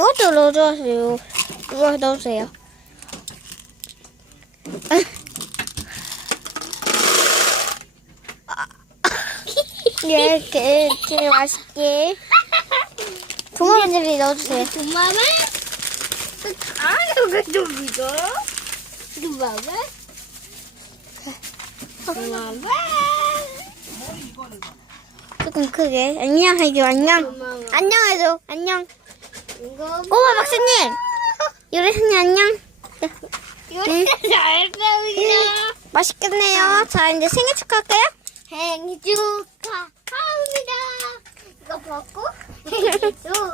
이것도 넣어주세요. 이거 넣으세요. 이렇게 맛있게. 도마뱀 넣어주세요. 도마뱀? 이거 좀 이거. 도마뱀? 도마뱀? 조금 크게. 안녕 해줘, 안녕. 고마워. 안녕 해줘, 안녕. 이거 꼬마 박사님! 요리사님 안녕. 요리 잘 배우냐? 맛있겠네요. 자, 이제 생일 축하할까요? 생일 축하합니다. 이거 벗고 생일 축하.